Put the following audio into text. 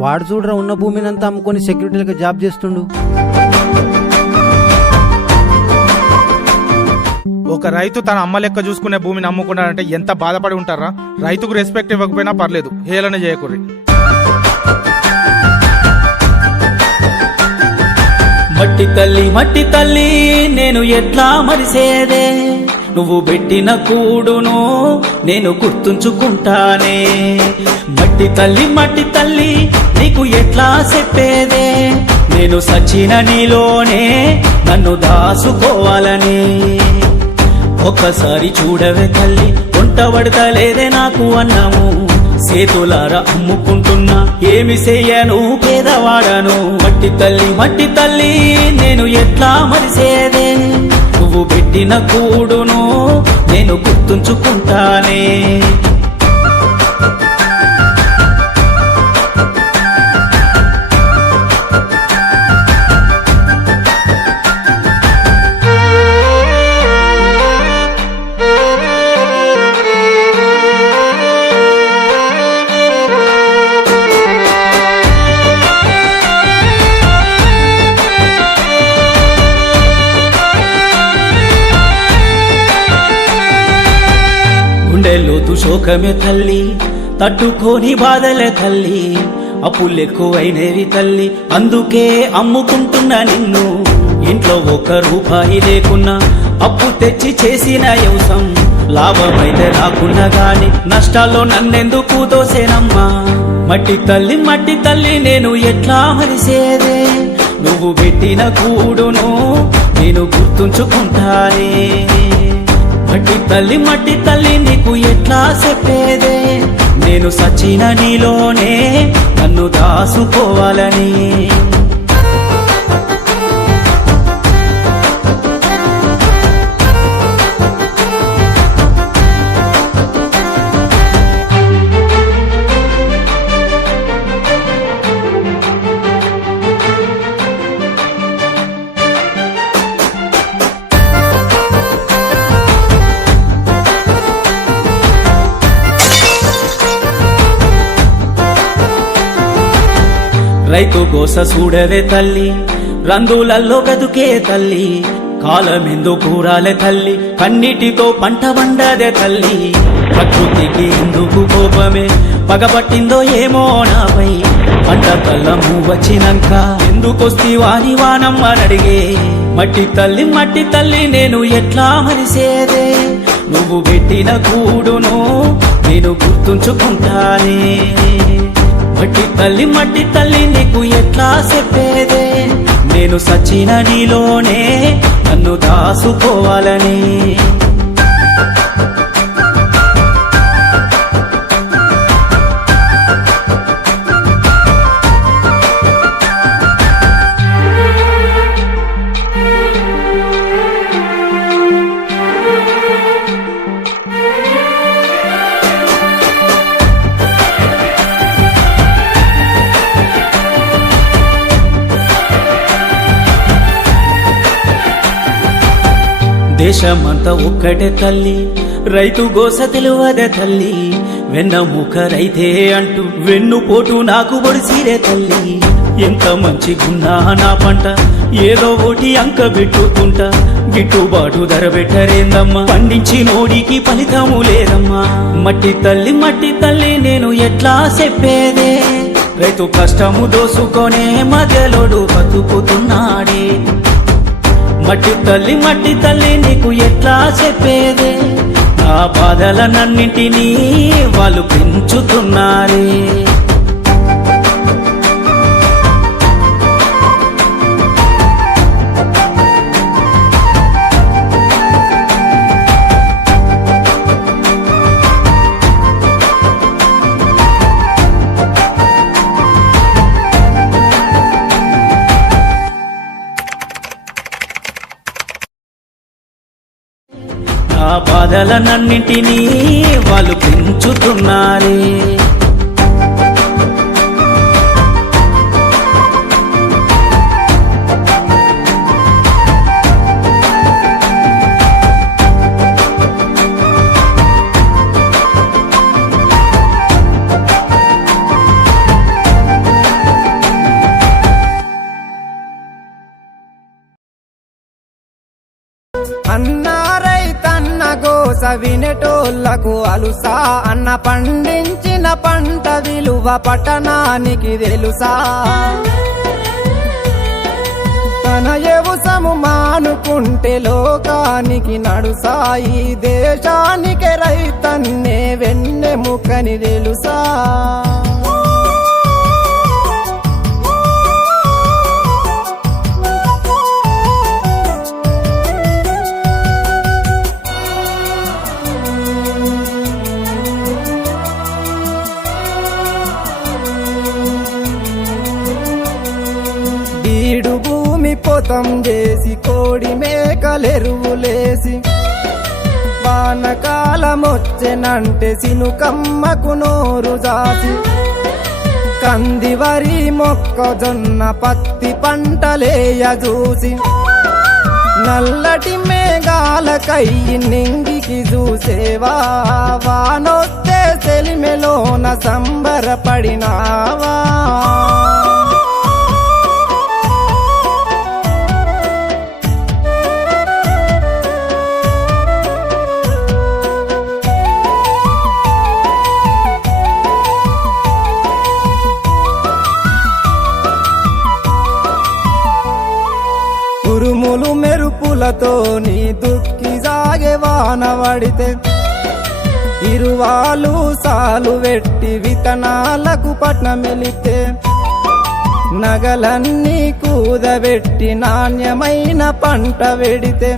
వాడు చూడరా ఉన్న భూమినంతా అమ్ముకొని సెక్యూరిటీలకు జాబ్ చేస్తుండు. ఒక రైతు తన అమ్మ లెక్క చూసుకునే భూమిని అమ్ముకున్నాడంటే ఎంత బాధపడి ఉంటారా. రైతుకు రెస్పెక్ట్ ఇవ్వకపోయినా పర్లేదు, హేళన చేయకుర్రి. మట్టి తల్లి నేను ఎట్లా మరిసేదే, నువ్వు పెట్టిన కూడును నేను గుర్తుంచుకుంటానే. మట్టి తల్లి నీకు ఎట్లా చెప్పేదే, నేను సచిన నీలోనే నన్ను దాసుకోవాలని. ఒక్కసారి చూడవే తల్లి, వంట పడతలేదే నాకు అన్నము. సేతులారా అమ్ముకుంటున్నా ఏమి చెయ్యను పేదవాడను. మట్టి తల్లి నేను ఎట్లా మరిసేదే, నువ్వు పెట్టిన కూడును నేను గుర్తుంచుకుంటానే. లోతు శోకమే తల్లి, తట్టుకోని బాధలే తల్లి. అప్పులెక్కువైనవి తల్లి, అందుకే అమ్ముకుంటున్నా నిన్ను. ఇంట్లో ఒక్క రూపాయి లేకున్నా అప్పు తెచ్చి చేసిన వ్యవసం. లాభమైతే రాకున్నా గాని నష్టాల్లో నన్నెందుకు దోసేనమ్మా. మట్టి తల్లి నేను ఎట్లా మరిసేదే, నువ్వు పెట్టిన కూడును నేను గుర్తుంచుకుంటానే. మట్టి తల్లి నీకు ఎట్లా చెప్పేదే, నేను సచిన నీలోనే నన్ను దాసుకోవాలని. రైతు గోస చూడవే తల్లి, రందులల్లో బతుకే తల్లి. కాలమెందుకు రాలే తల్లి, కన్నిటితో పంట వండదే తల్లి. ప్రకృతికి ఎందుకు కోపమే పగబట్టిందో ఏమో నాపై. పంట కళ్ళము వచ్చినాక ఎందుకొస్తివాని వానమ్మనడిగే. మట్టి తల్లి నేను ఎట్లా మరిసేదే, నువ్వు పెట్టిన కూడును నేను గుర్తుంచుకుంటానే. మట్టి తల్లి నీకు ఎట్లా చెప్పేదే, నేను సచిన నీలోనే నన్ను దాసుకోవాలని. దేశమంతా ఒక్కటే తల్లి, రైతు గోస తెలువదే తల్లి. వెన్నముక రైతే అంటూ వెన్నుపోటు నాకు బొడిసిరే తల్లి. ఎంత మంచిగున్నా నా పంట ఏదో ఒకటి అంక పెట్టుకుంటా. గిట్టుబాటు ధర పెట్టరేందమ్మా, పండించి నోడికి ఫలితము లేదమ్మా. మట్టి తల్లి నేను ఎట్లా చెప్పేదే, రైతు కష్టము దోసుకొనే మధ్యలోడు బతుకుతున్నాడే. మట్టి తల్లి నీకు ఎట్లా చెప్పేదే, నా బాధలనన్నింటినీ వాళ్ళు పెంచుతున్నారే. నా బాధలనన్నింటినీ వాళ్ళు పెంచుతున్నారే. అన్నారై తన్న గోస వినేటోళ్లకు అలుసా అన్న పండించిన పంట విలువ పట్టణానికి తెలుసా తన వ్యవసము మానుకుంటే లోకానికి నడుసాయి దేశానికి రైతన్నే వెన్నెముకని తెలుసా బీడు భూమి పొతం చేసి కోడి మేకలెరువులేసి వానకాలమొచ్చెనంటే సినుకమ్మకు నోరు జాసి కంది వరి మొక్కజొన్న పత్తి పంటలేయ చూసి నల్లటి మేఘాలకై నింగికి చూసేవా వానొస్తే సెలిమెలోన సంబరపడినావా ఉరుములు మెరుపులతో నీ దుక్కి సాగే వాన పడితే ఇరువాలు సాలు వెట్టి విత్తనాలకు పట్నమెలితే నగలన్నీ కూదబెట్టి నాణ్యమైన పంట వెడితే